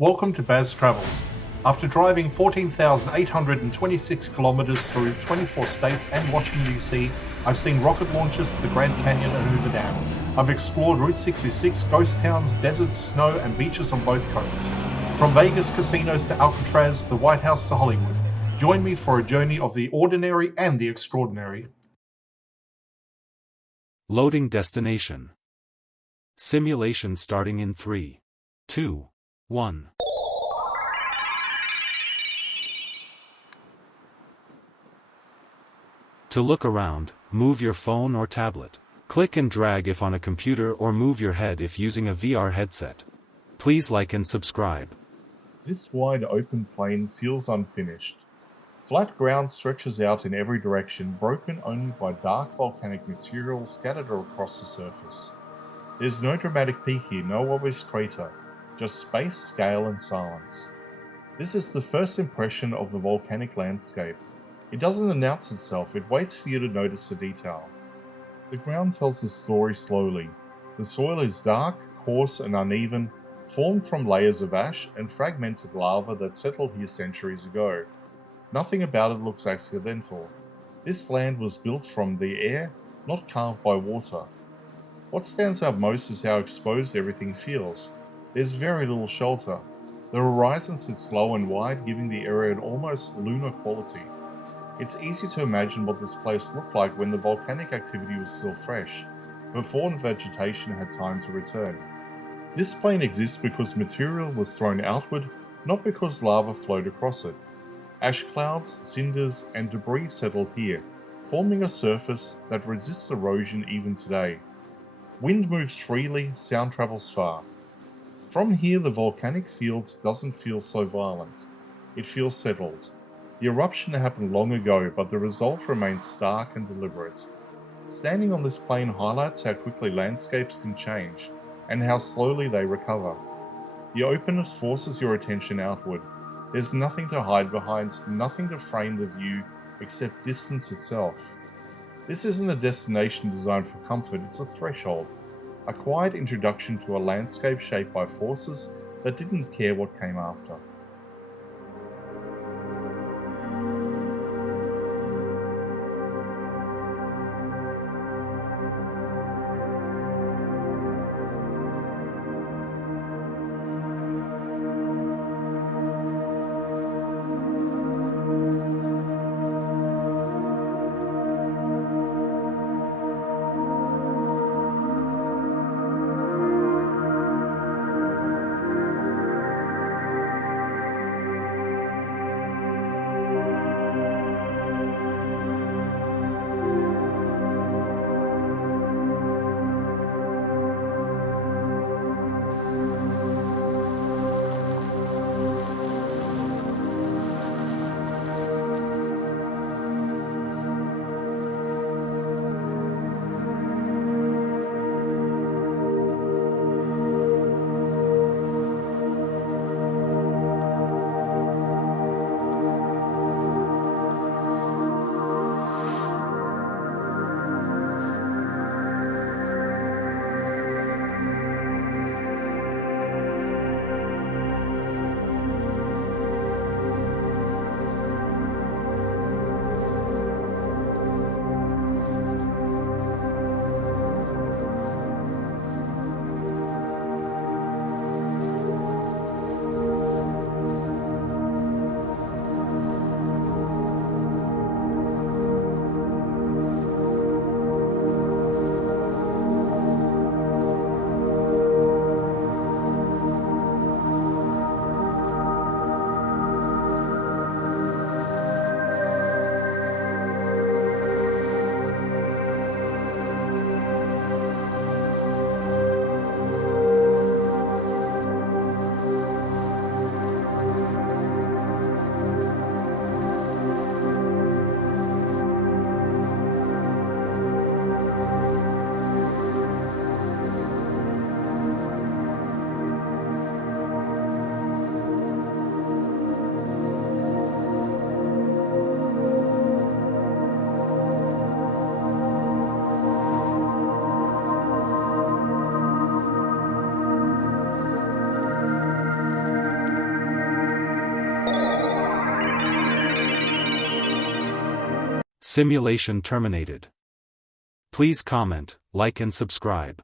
Welcome to Baz Travels. After driving 14,826 kilometers through 24 states and Washington, D.C., I've seen rocket launches to the Grand Canyon and Hoover Dam. I've explored Route 66, ghost towns, deserts, snow, and beaches on both coasts. From Vegas casinos to Alcatraz, the White House to Hollywood. Join me for a journey of the ordinary and the extraordinary. Loading destination. Simulation starting in 3, 2, 1. To look around, move your phone or tablet. Click and drag if on a computer or move your head if using a VR headset. Please like and subscribe. This wide open plain feels unfinished. Flat ground stretches out in every direction, broken only by dark volcanic material scattered across the surface. There's no dramatic peak here, no obvious crater, just space, scale, and silence. This is the first impression of the volcanic landscape. It doesn't announce itself, it waits for you to notice the detail. The ground tells the story slowly. The soil is dark, coarse, and uneven, formed from layers of ash and fragmented lava that settled here centuries ago. Nothing about it looks accidental. This land was built from the air, not carved by water. What stands out most is how exposed everything feels. There's very little shelter. The horizon sits low and wide, giving the area an almost lunar quality. It's easy to imagine what this place looked like when the volcanic activity was still fresh, before vegetation had time to return. This plain exists because material was thrown outward, not because lava flowed across it. Ash clouds, cinders, and debris settled here, forming a surface that resists erosion even today. Wind moves freely, sound travels far. From here, the volcanic field doesn't feel so violent. It feels settled. The eruption happened long ago, but the result remains stark and deliberate. Standing on this plain highlights how quickly landscapes can change, and how slowly they recover. The openness forces your attention outward. There's nothing to hide behind, nothing to frame the view except distance itself. This isn't a destination designed for comfort, it's a threshold. A quiet introduction to a landscape shaped by forces that didn't care what came after. Simulation terminated. Please comment, like and subscribe.